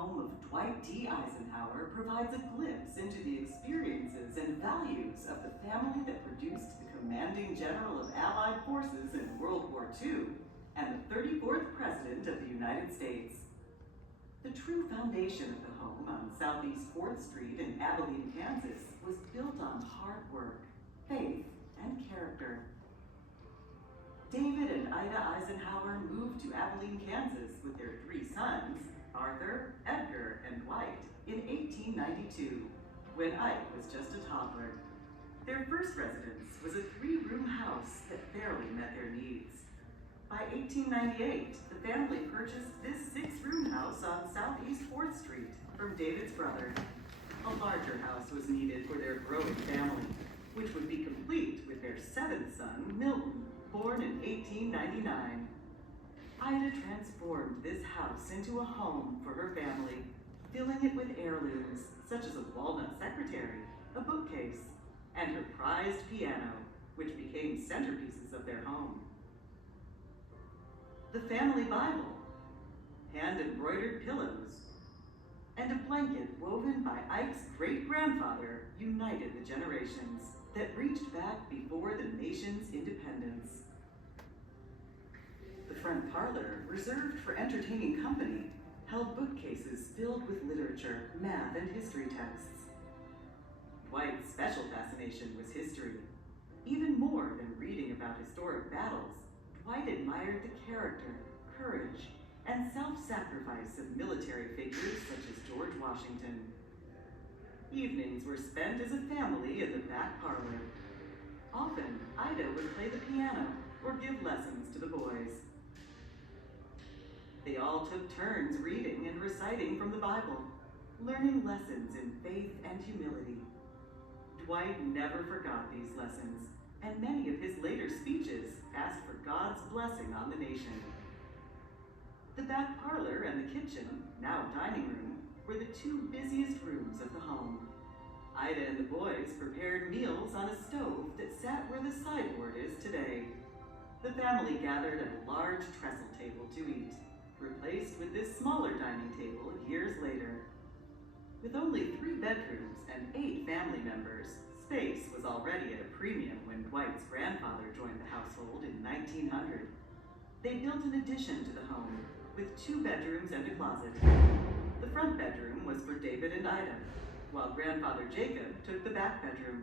home of Dwight D. Eisenhower provides a glimpse into the experiences and values of the family that produced the commanding general of Allied forces in World War II and the 34th President of the United States. The true foundation of the home on Southeast 4th Street in Abilene, Kansas was built on hard work, faith, and character. David and Ida Eisenhower moved to Abilene, Kansas with their 3 sons, Arthur, Edgar, and Dwight, in 1892, when Ike was just a toddler. Their first residence was a 3-room house that barely met their needs. By 1898, the family purchased this 6-room house on Southeast 4th Street from David's brother. A larger house was needed for their growing family, which would be complete with their 7th son, Milton, born in 1899. Ida transformed this house into a home for her family, filling it with heirlooms such as a walnut secretary, a bookcase, and her prized piano, which became centerpieces of their home. The family Bible, hand-embroidered pillows, and a blanket woven by Ike's great-grandfather united the generations that reached back before the nation's independence. The front parlor, reserved for entertaining company, held bookcases filled with literature, math, and history texts. Dwight's special fascination was history. Even more than reading about historic battles, Dwight admired the character, courage, and self-sacrifice of military figures such as George Washington. Evenings were spent as a family in the back parlor. Often, Ida would play the piano or give lessons to the boys. They all took turns reading and reciting from the Bible, learning lessons in faith and humility. Dwight never forgot these lessons, and many of his later speeches asked for God's blessing on the nation. The back parlor and the kitchen, now dining room, were the 2 busiest rooms of the home. Ida and the boys prepared meals on a stove that sat where the sideboard is today. The family gathered at a large trestle table to eat, replaced with this smaller dining table years later. With only 3 bedrooms and 8 family members, space was already at a premium when Dwight's grandfather joined the household in 1900. They built an addition to the home with 2 bedrooms and a closet. The front bedroom was for David and Ida, while grandfather Jacob took the back bedroom.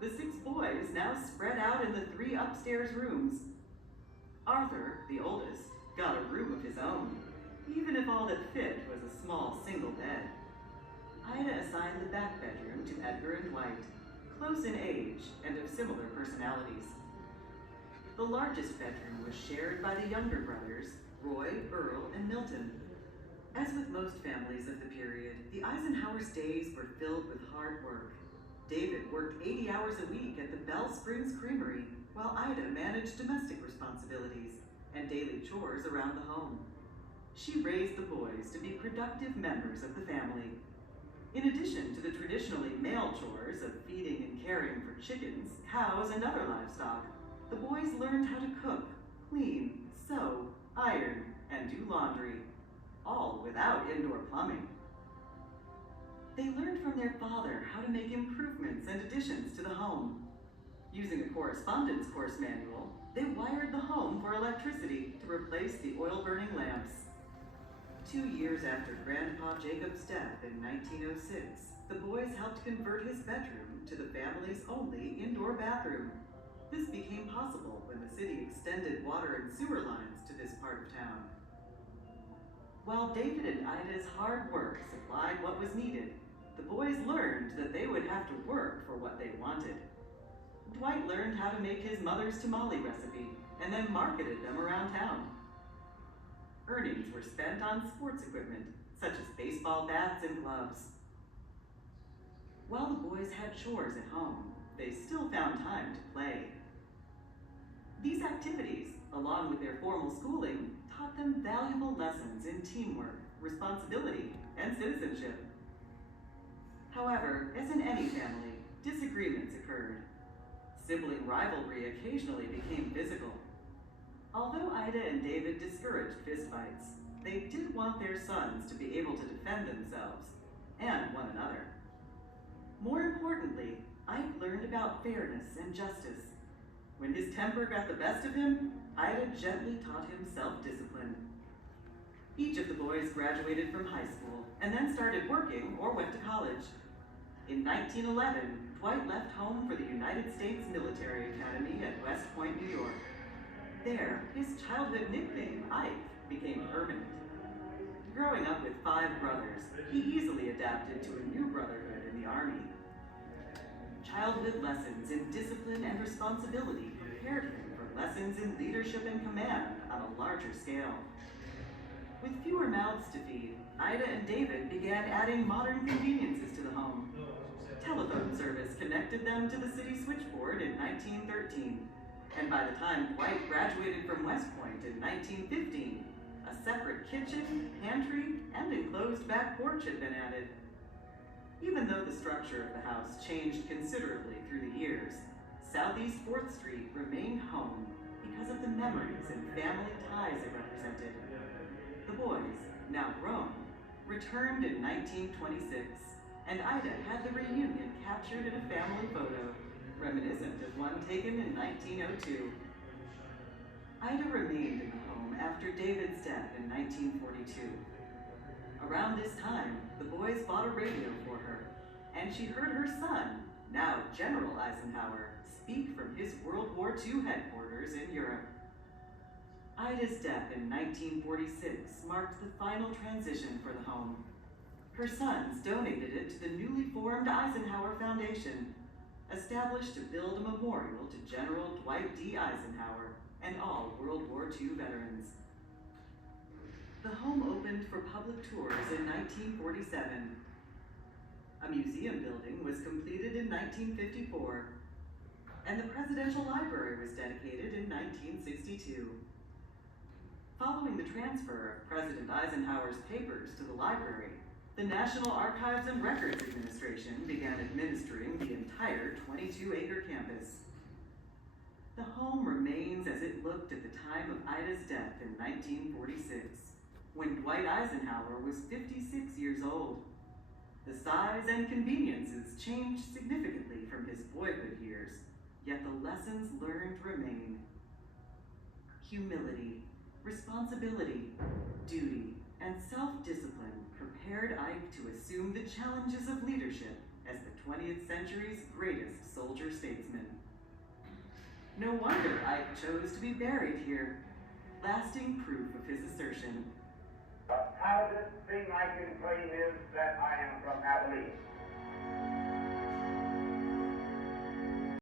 The 6 boys now spread out in the 3 upstairs rooms. Arthur, the oldest, got a room of his own, even if all that fit was a small single bed. Ida assigned the back bedroom to Edgar and Dwight, close in age and of similar personalities. The largest bedroom was shared by the younger brothers, Roy, Earl, and Milton. As with most families of the period, the Eisenhower's days were filled with hard work. David worked 80 hours a week at the Bell Springs Creamery, while Ida managed domestic responsibilities and daily chores around the home. She raised the boys to be productive members of the family. In addition to the traditionally male chores of feeding and caring for chickens, cows, and other livestock, the boys learned how to cook, clean, sew, iron, and do laundry, all without indoor plumbing. They learned from their father how to make improvements and additions to the home. Using a correspondence course manual, they wired the home for electricity to replace the oil-burning lamps. 2 years after Grandpa Jacob's death in 1906, the boys helped convert his bedroom to the family's only indoor bathroom. This became possible when the city extended water and sewer lines to this part of town. While David and Ida's hard work supplied what was needed, the boys learned that they would have to work for what they wanted. Dwight learned how to make his mother's tamale recipe and then marketed them around town. Earnings were spent on sports equipment, such as baseball bats and gloves. While the boys had chores at home, they still found time to play. These activities, along with their formal schooling, taught them valuable lessons in teamwork, responsibility, and citizenship. However, as in any family, disagreements occurred. Sibling rivalry occasionally became physical. Although Ida and David discouraged fistfights, they did want their sons to be able to defend themselves and one another. More importantly, Ike learned about fairness and justice. When his temper got the best of him, Ida gently taught him self-discipline. Each of the boys graduated from high school and then started working or went to college. In 1911, Dwight left home for the United States Military Academy at West Point, New York. There, his childhood nickname, Ike, became permanent. Growing up with 5 brothers, he easily adapted to a new brotherhood in the Army. Childhood lessons in discipline and responsibility prepared him for lessons in leadership and command on a larger scale. With fewer mouths to feed, Ida and David began adding modern conveniences to the home. Telephone service connected them to the city switchboard in 1913, and by the time Dwight graduated from West Point in 1915, a separate kitchen, pantry, and enclosed back porch had been added. Even though the structure of the house changed considerably through the years, Southeast 4th Street remained home because of the memories and family ties it represented. The boys, now grown, returned in 1926, and Ida had the reunion captured in a family photo, reminiscent of one taken in 1902. Ida remained in the home after David's death in 1942. Around this time, the boys bought a radio for her, and she heard her son, now General Eisenhower, speak from his World War II headquarters in Europe. Ida's death in 1946 marked the final transition for the home. Her sons donated it to the newly formed Eisenhower Foundation, established to build a memorial to General Dwight D. Eisenhower and all World War II veterans. The home opened for public tours in 1947. A museum building was completed in 1954, and the Presidential Library was dedicated in 1962. Following the transfer of President Eisenhower's papers to the library, the National Archives and Records Administration began administering the entire 22-acre campus. The home remains as it looked at the time of Ida's death in 1946, when Dwight Eisenhower was 56 years old. The size and conveniences changed significantly from his boyhood years, yet the lessons learned remain. Humility, responsibility, duty, and self-discipline prepared Ike to assume the challenges of leadership as the 20th century's greatest soldier-statesman. No wonder Ike chose to be buried here, lasting proof of his assertion. The proudest thing I can claim is that I am from Abilene.